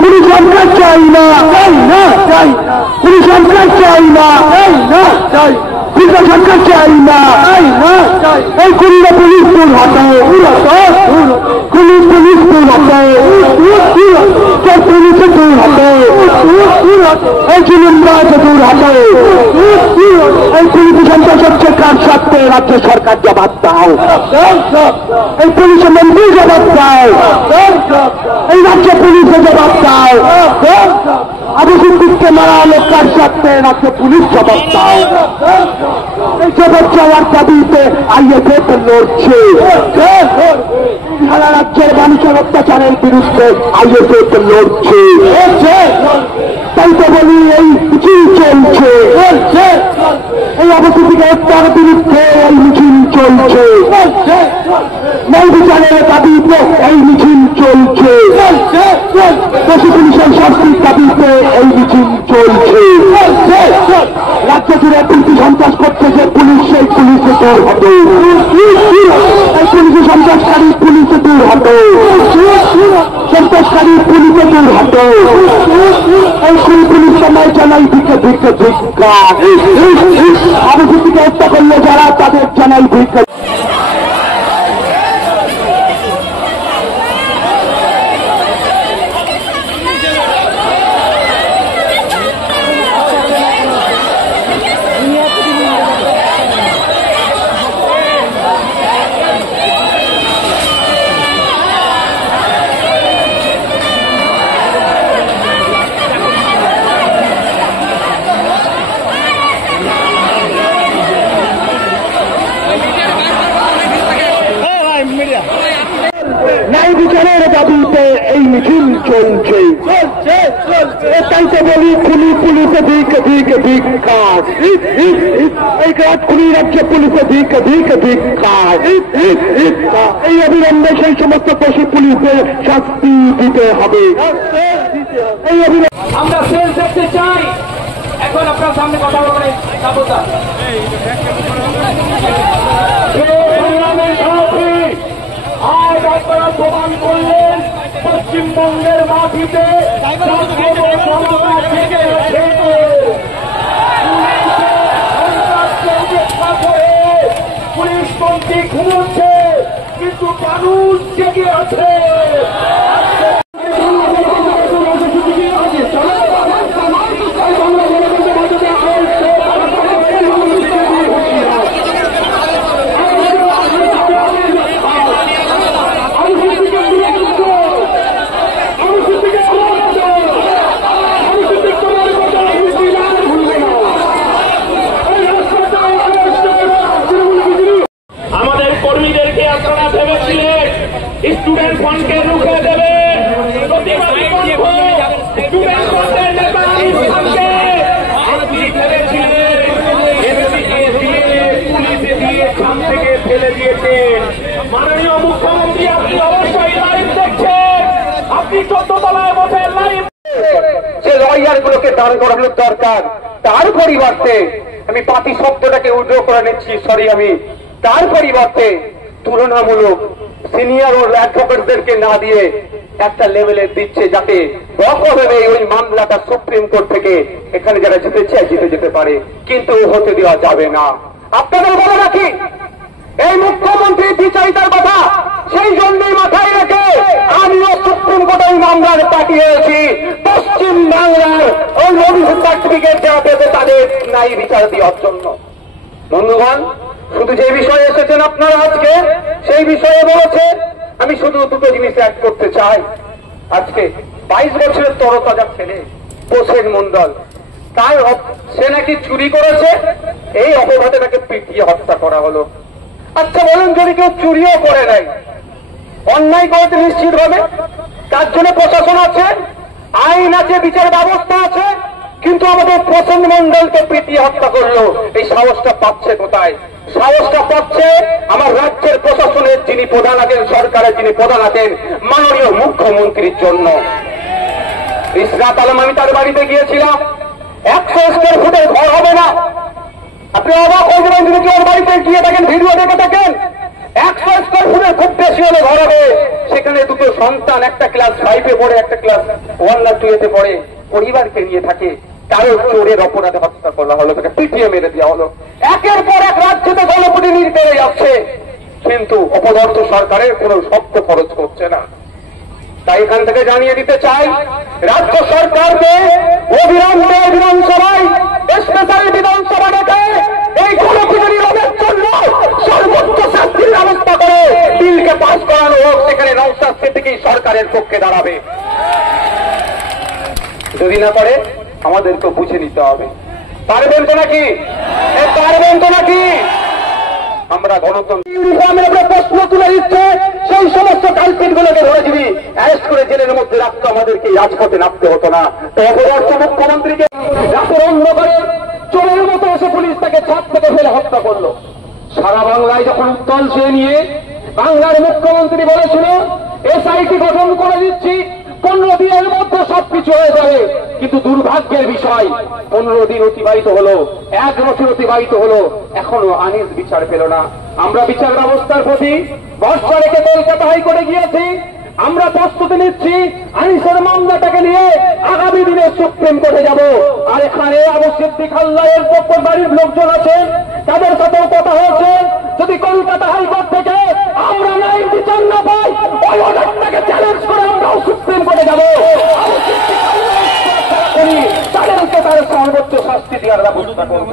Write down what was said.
কোন সরকার চাই না, কোন সরকার চাই না, কোন সরকার চাই না। এই কুড়িটা পুলিশ দূর হটাও, পুলিশ দূর হটাও, পুলিশে দূর হটাও, এই চিলিমবাজে দূর হটাও, এই পুলিশ সন্ত্রাস হচ্ছে কার স্বার্থে? রাজ্য সরকার জবাব দাও, এই পুলিশের মন্ত্রী জবাব দাও, এই রাজ্য পুলিশে জবাব দাও। আবু সিদ্দিককে মারা হলো কার স্বার্থে? রাজ্য পুলিশ জবাব দাও। এই জবাব চাওয়ার দাবিতে আইএসএফ লড়ছে, সারা রাজ্যের মানুষের অত্যাচারের বিরুদ্ধে আইএসএফ লড়ছে। তাই তো বলি এই মিছিল চলছে, এই আবু সিদ্দিক হত্যার বিরুদ্ধে এই মিছিল চলছে, ন্যায় বিচারের দাবিতে এই মিছিল চলছে, দোষী পুলিশের শাস্তির দাবিতে এই মিছিল চলছে। রাজ্য জুড়ে পুলিশ সন্ত্রাস করছে যে পুলিশ, সেই পুলিশে দূর হবে, এই পুলিশে সন্ত্রাসকারী পুলিশে দূর হবে, সন্ত্রাসকারী পুলিশে দূর হবে। এই পুলিশ সময় জানাই ভিক্ষা ভিক্ষা ভিক্ষা, আবু সিদ্দিককে হত্যা করলে যারা তাদের জানাই ভিক্ষা। ন্যায় বিচারের দাবিতে এই মিছিল চলছে, তাই তো বলি খুনি পুলিশে ভিক ভিক ভিক্ষা, এই খুনি রাজ্য পুলিশে ভিক ভিক ভিক্ষা। এই অবিলম্বে সেই সমস্ত পশু পুলিশের শাস্তি দিতে হবে। এই অবিলম্বে আমরা সেল দেখতে চাই। এখন আপনার সামনে কথা বলবেন আজ আপনারা প্রমাণ করলেন পশ্চিমবঙ্গের মাটিতে পুলিশ মন্ত্রী ঘুমোচ্ছে কিন্তু কানুন জেগে আছে। স্টুডেন্ট ফন্ডকে রুখে দেবে, ফেলে দিয়েছেন। মাননীয় মুখ্যমন্ত্রী আপনি অবশ্যই লাইভ দেখছেন, আপনি 14 তলায় বসে লাইভ। যে লয়ার গুলোকে দাঁড় করানোর দরকার, তার পরিবর্তে আমি পাতি শব্দটাকে উদ্র করে নিচ্ছি, সরি, আমি তার পরিবর্তে তুলনামূলক সিনিয়র ও অ্যাডভোকেটদেরকে না দিয়ে একটা লেভেলে দিচ্ছে, যাতে রকমভাবে ওই মামলাটা সুপ্রিম কোর্ট থেকে এখানে যারা জিতে চায় জিতে যেতে পারে, কিন্তু হতে দেওয়া যাবে না। আপনাদের বলে রাখি, এই মুখ্যমন্ত্রী বিচারিতার কথা সেই জন্যই মাথায় রেখে আমিও সুপ্রিম কোর্টে ওই মামলার পাঠিয়েছি পশ্চিম বাংলার ওই অভিযোগ সার্টিফিকেট দেওয়া পেতে তাদের ন্যায় বিচার দেওয়ার জন্য। বন্ধুগণ, শুধু যে বিষয়ে এসেছেন আপনারা আজকে সেই বিষয়ে বলেছে, আমি শুধু দুটো জিনিস অ্যাড করতে চাই। আজকে 22 বছরের তরতাজা ছেলে প্রসেন মন্ডল, তার সে নাকি চুরি করেছে, এই অপরাধে তাকে পিটিয়ে হত্যা করা হলো। আচ্ছা বলুন, যদি কেউ চুরিও করে নাই, অন্যায় করেছে নিশ্চিত হবে, তার জন্য প্রশাসন আছে, আইন আছে, বিচার ব্যবস্থা আছে, কিন্তু আমাদের প্রসেন মন্ডলকে পিটিয়ে হত্যা করলো। এই সাহসটা পাচ্ছে কোথায়? সাহসটা পাচ্ছে আমার রাজ্যের প্রশাসনের যিনি প্রধান আছেন, সরকারের যিনি প্রধান আছেন, মাননীয় মুখ্যমন্ত্রীর জন্য। ইসরাত আলম, আমি তার বাড়িতে গিয়েছিলাম, 100 স্কোয়ার ফুটের ঘর হবে না। আপনি অবাক হয়ে যাবেন যদি ওর বাড়িতে গিয়ে থাকেন, ভিডিও দেখে থাকেন। 100 স্কোয়ার ফুটের খুব বেশি হলে ঘর হবে, সেখানে দুটো সন্তান, একটা ক্লাস 5-এ পড়ে, একটা ক্লাস 1 না 2-তে পড়ে, পরিবারকে নিয়ে থাকে। কারো চোরের অপরাধে হত্যা করা হলো, তাকে পিটিয়ে মেরে দেওয়া হলো। একের পর এক রাজ্যতে গণপ্রতিনিধি বেড়ে যাচ্ছে, কিন্তু অপদার্থ সরকারের কোন শব্দ খরচ করছে না। তাই এখান থেকে জানিয়ে দিতে চাই, রাজ্য সরকারকে অবিলম্বে বিধানসভায় স্পেশাল বিধানসভা ডেকে এই গণপ্রতিনিধি রোধের জন্য সর্বোচ্চ শাস্তির ব্যবস্থা করে বিলকে পাস করানো হোক। সেখানে নওশাদ সিদ্দিকী সরকারের পক্ষে দাঁড়াবে। যদি না করে আমাদেরকে বুঝে নিতে হবে। পারবেন তো নাকি? পারবেন তো নাকি? আমরা গণতন্ত্র ইউনিফর্মের উপরে প্রশ্ন তুলে দিচ্ছে, সেই সমস্ত কালপিট গুলোকে ধরে দিবি অ্যারেস্ট করে জেলের মধ্যে রাখতো, আমাদেরকে রাজপথে নামতে হতো না। তো অপরাধ মুখ্যমন্ত্রীকে রাতের অন্ধকারে চোরের মতো এসে পুলিশ তাকে ছাদ থেকে ফেলে হত্যা করলো। সারা বাংলায় যখন উত্তল চেয়ে নিয়ে বাংলার মুখ্যমন্ত্রী বলেছিল এসআইটি গঠন করে দিচ্ছি, 15 দিনের মধ্যে সবকিছু হয়ে যাবে, কিন্তু দুর্ভাগ্যের বিষয় 15 দিন অতিবাহিত হলো, 1 বছর অতিবাহিত হলো, এখনো আনিস বিচার পেল না। আমরা বিচার ব্যবস্থার প্রতি ভরসা রেখে কলকাতা হাইকোর্টে গিয়েছি। আমরা প্রস্তুতি নিচ্ছি আনিসের মামলাটাকে নিয়ে আগামী দিনে সুপ্রিম কোর্টে যাব। আর এখানে আবু সিদ্দিক আল্লাহের পক্ষ বাড়ির লোকজন আছেন, তাদের সাথেও কথা হয়েছে, যদি কলকাতা হাইকোর্ট থেকে আমরা ন্যায় বিচার না পাই, ওই অর্ডারটাকে চ্যালেঞ্জ করে আমরাও সুপ্রিম কোর্টে যাব। তাদেরকে তার সর্বোচ্চ শাস্তি দেওয়ার ব্যবস্থা করব।